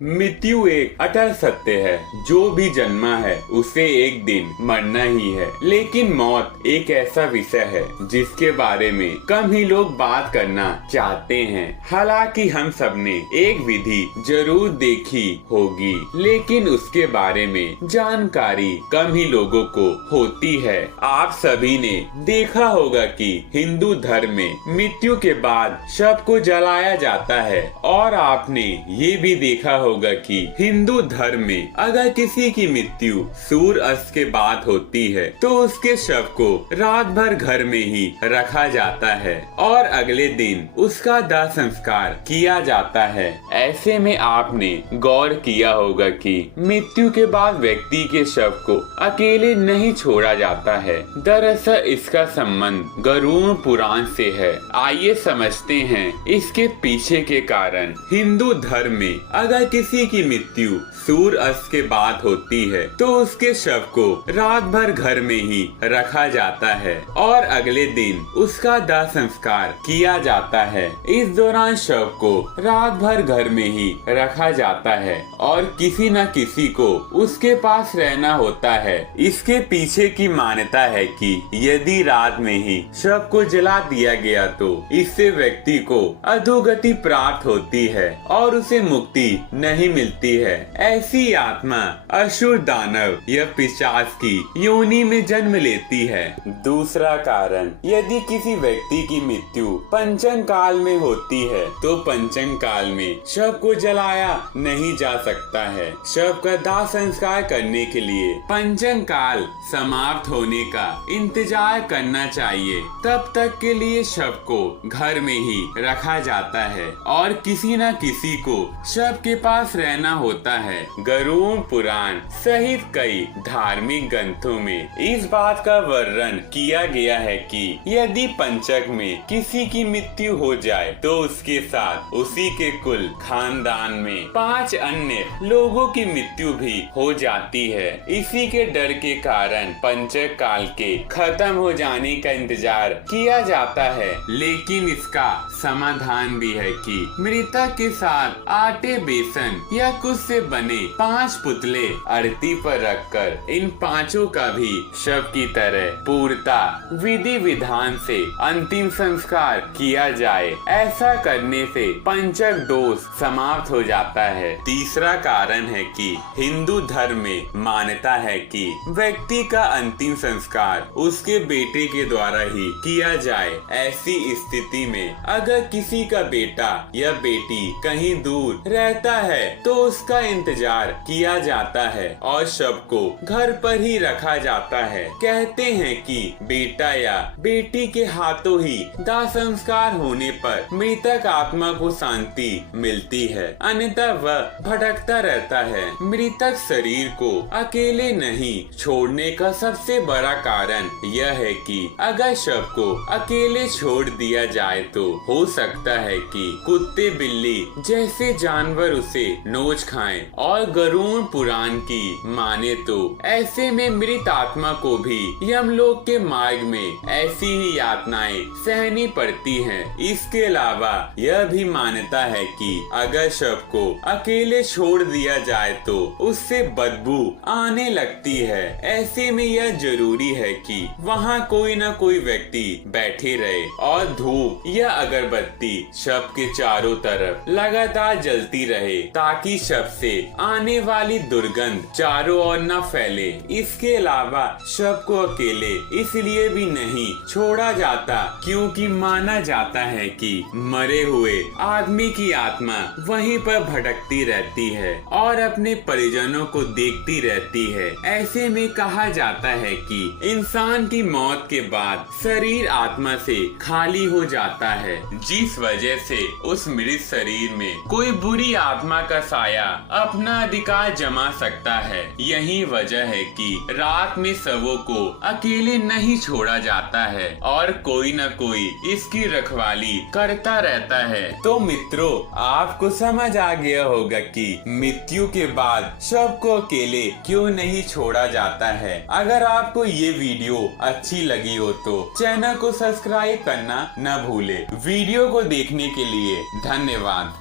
मृत्यु एक अटल सत्य है। जो भी जन्मा है उसे एक दिन मरना ही है। लेकिन मौत एक ऐसा विषय है जिसके बारे में कम ही लोग बात करना चाहते हैं। हालांकि हम सबने एक विधि जरूर देखी होगी, लेकिन उसके बारे में जानकारी कम ही लोगों को होती है। आप सभी ने देखा होगा कि हिंदू धर्म में मृत्यु के बाद शव को जलाया जाता है, और आपने ये भी देखा होगा कि हिंदू धर्म में अगर किसी की मृत्यु सूर्य अस्त के बाद होती है तो उसके शव को रात भर घर में ही रखा जाता है और अगले दिन उसका दाह संस्कार किया जाता है। ऐसे में आपने गौर किया होगा कि मृत्यु के बाद व्यक्ति के शव को अकेले नहीं छोड़ा जाता है। दरअसल इसका संबंध गरुड़ पुराण से है। आइए समझते हैं इसके पीछे के कारण। हिंदू धर्म में अगर किसी की मृत्यु सूर्य अस्त के बाद होती है तो उसके शव को रात भर घर में ही रखा जाता है और अगले दिन उसका दाह संस्कार किया जाता है। इस दौरान शव को रात भर घर में ही रखा जाता है और किसी न किसी को उसके पास रहना होता है। इसके पीछे की मान्यता है कि यदि रात में ही शव को जला दिया गया तो इससे व्यक्ति को अधोगति प्राप्त होती है और उसे मुक्ति नहीं मिलती है। ऐसी आत्मा असुर दानव या पिशाच की योनि में जन्म लेती है। दूसरा कारण, यदि किसी व्यक्ति की मृत्यु पंचम काल में होती है तो पंचम काल में शव को जलाया नहीं जा सकता है। शव का दाह संस्कार करने के लिए पंचम काल समाप्त होने का इंतजार करना चाहिए। तब तक के लिए शव को घर में ही रखा जाता है और किसी न किसी को शव के पास रहना होता है। गरुड़ पुराण सहित कई धार्मिक ग्रंथों में इस बात का वर्णन किया गया है कि यदि पंचक में किसी की मृत्यु हो जाए तो उसके साथ उसी के कुल खानदान में 5 अन्य लोगों की मृत्यु भी हो जाती है। इसी के डर के कारण पंचक काल के खत्म हो जाने का इंतजार किया जाता है। लेकिन इसका समाधान भी है कि मृतक के साथ आटे बेसन या कुछ से बने 5 पुतले आरती पर रखकर इन पांचों का भी शव की तरह पूर्णता विधि विधान से अंतिम संस्कार किया जाए। ऐसा करने से पंचक दोष समाप्त हो जाता है। तीसरा कारण है कि हिंदू धर्म में मान्यता है कि व्यक्ति का अंतिम संस्कार उसके बेटे के द्वारा ही किया जाए। ऐसी स्थिति में अगर किसी का बेटा या बेटी कहीं दूर रहता है तो उसका इंतजार किया जाता है और शव को घर पर ही रखा जाता है। कहते हैं कि बेटा या बेटी के हाथों ही दाह संस्कार होने पर मृतक आत्मा को शांति मिलती है, अन्यथा वह भटकता रहता है। मृतक शरीर को अकेले नहीं छोड़ने का सबसे बड़ा कारण यह है कि अगर शव को अकेले छोड़ दिया जाए तो हो सकता है कि कुत्ते बिल्ली जैसे जानवर उसे नोच खाएं और गरुड़ पुराण की माने तो ऐसे में मृत आत्मा को भी यमलोक के मार्ग में ऐसी ही यातनाएं सहनी पड़ती हैं। इसके अलावा यह भी मान्यता है कि अगर शव को अकेले छोड़ दिया जाए तो उससे बदबू आने लगती है। ऐसे में यह जरूरी है कि वहाँ कोई न कोई व्यक्ति बैठे रहे और धूप या अगरबत्ती शव के चारों तरफ लगातार जलती रहे ताकि शव से आने वाली दुर्गंध चारों ओर न फैले। इसके अलावा शव को अकेले इसलिए भी नहीं छोड़ा जाता क्योंकि माना जाता है कि मरे हुए आदमी की आत्मा वहीं पर भटकती रहती है और अपने परिजनों को देखती रहती है। ऐसे में कहा जाता है कि इंसान की मौत के बाद शरीर आत्मा से खाली हो जाता है, जिस वजह से उस मृत शरीर में कोई बुरी आत्मा का साया अपना अधिकार जमा सकता है। यही वजह है कि रात में शवों को अकेले नहीं छोड़ा जाता है और कोई न कोई इसकी रखवाली करता रहता है। तो मित्रों, आपको समझ आ गया होगा कि मृत्यु के बाद शव को अकेले क्यों नहीं छोड़ा जाता है। अगर आपको ये वीडियो अच्छी लगी हो तो चैनल को सब्सक्राइब करना न भूले। वीडियो को देखने के लिए धन्यवाद।